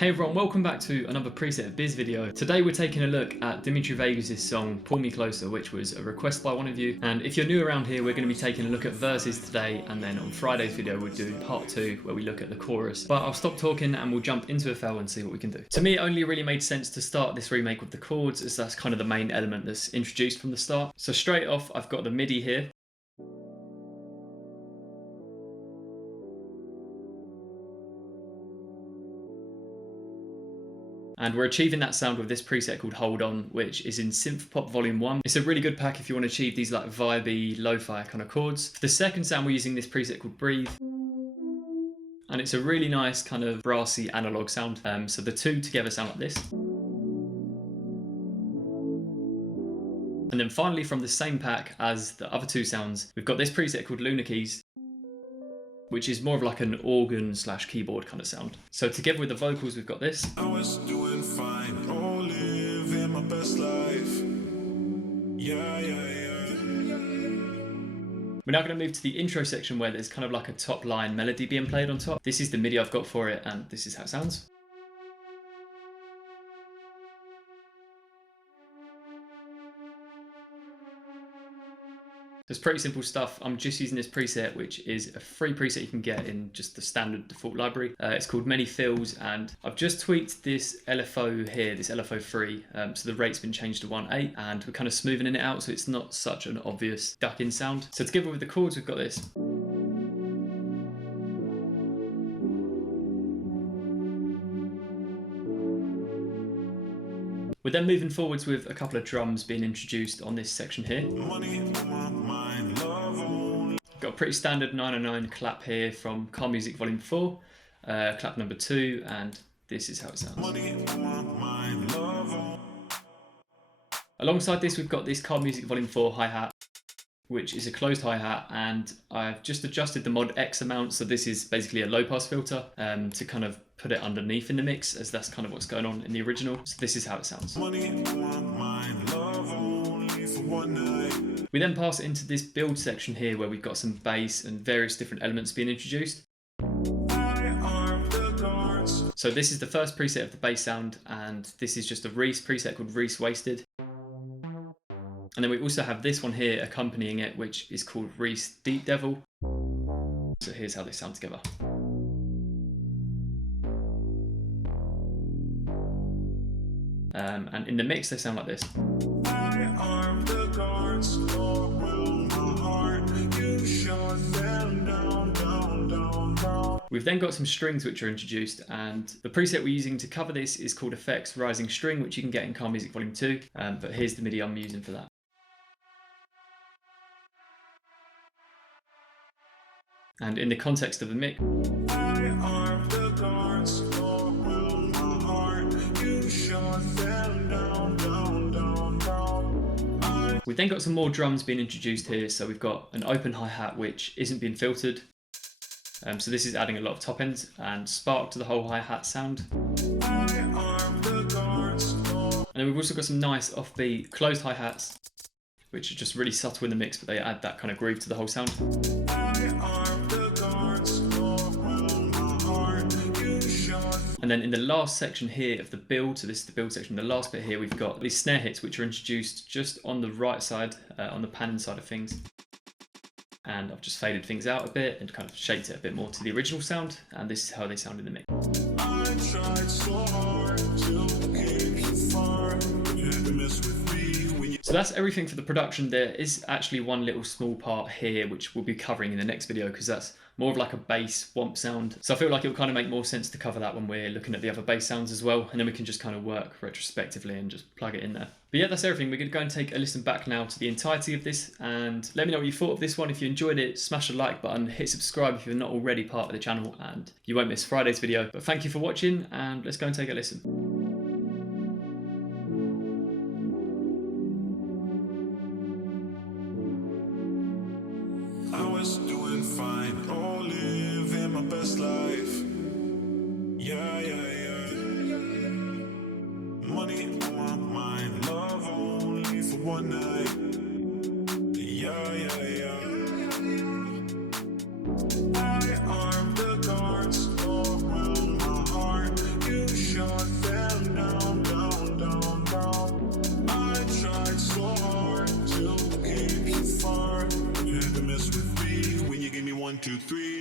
Hey everyone, welcome back to another preset biz video. Today we're taking a look at Dimitri Vegas' song Pull Me Closer, which was a request by one of you. And if you're new around here, we're going to be taking a look at verses today, and then on Friday's video we'll do part 2 where we look at the chorus. But I'll stop talking and we'll jump into FL and see what we can do. To me, it only really made sense to start this remake with the chords, as that's kind of the main element that's introduced from the start. So straight off, I've got the MIDI here. And we're achieving that sound with this preset called Hold On, which is in Synth Pop Vol.1. It's a really good pack if you want to achieve these like vibey, lo-fi kind of chords. For the second sound, we're using this preset called Breathe. And it's a really nice kind of brassy analog sound. So the two together sound like this. And then finally, from the same pack as the other two sounds, we've got this preset called Lunar Keys, which is more of like an organ / keyboard kind of sound. So together with the vocals, we've got this. I was doing fine, oh, living my best life. We're now going to move to the intro section where there's kind of like a top line melody being played on top. This is the MIDI I've got for it, and this is how it sounds. It's pretty simple stuff. I'm just using this preset, which is a free preset you can get in just the standard default library. It's called Many Fills, and I've just tweaked this LFO here, this LFO3, so the rate's been changed to 1.8, and we're kind of smoothing it out so it's not such an obvious duck-in sound. So together with the chords, we've got this. We're then moving forwards with a couple of drums being introduced on this section here. Got a pretty standard 909 clap here from Car Music Vol.4, clap number 2, and this is how it sounds. Alongside this, we've got this Car Music Vol.4 hi-hat, which is a closed hi-hat, and I've just adjusted the mod X amount, so this is basically a low-pass filter to kind of put it underneath in the mix, as that's kind of what's going on in the original. So this is how it sounds. We then pass it into this build section here where we've got some bass and various different elements being introduced. So this is the first preset of the bass sound, and this is just a Reese preset called Reese Wasted. And then we also have this one here accompanying it, which is called Reese Deep Devil. So here's how they sound together. And in the mix, they sound like this. We've then got some strings which are introduced, and the preset we're using to cover this is called Effects Rising String, which you can get in Car Music Vol.2, but here's the MIDI I'm using for that. And in the context of the mix, we've then got some more drums being introduced here. So we've got an open hi-hat which isn't being filtered. So this is adding a lot of top ends and spark to the whole hi-hat sound. And then we've also got some nice offbeat closed hi-hats, which are just really subtle in the mix, but they add that kind of groove to the whole sound. And then in the last section here of the build, so this is the build section, the last bit here, we've got these snare hits which are introduced just on the right side, on the panning side of things. And I've just faded things out a bit and kind of shaped it a bit more to the original sound, and this is how they sound in the mix. I tried so hard to keep you far. You had to mess with me when you... So that's everything for the production. There is actually one little small part here which we'll be covering in the next video, because that's more of like a bass womp sound. So I feel like it will kind of make more sense to cover that when we're looking at the other bass sounds as well, and then we can just kind of work retrospectively and just plug it in there. But yeah, that's everything. We're going to go and take a listen back now to the entirety of this, and let me know what you thought of this one. If you enjoyed it, smash the like button, hit subscribe if you're not already part of the channel, and you won't miss Friday's video. But thank you for watching, and let's go and take a listen. I was doing fine, oh, living my best life. Money on my mind, love only for one night. I arm the guards all around my heart. You should 2, 3.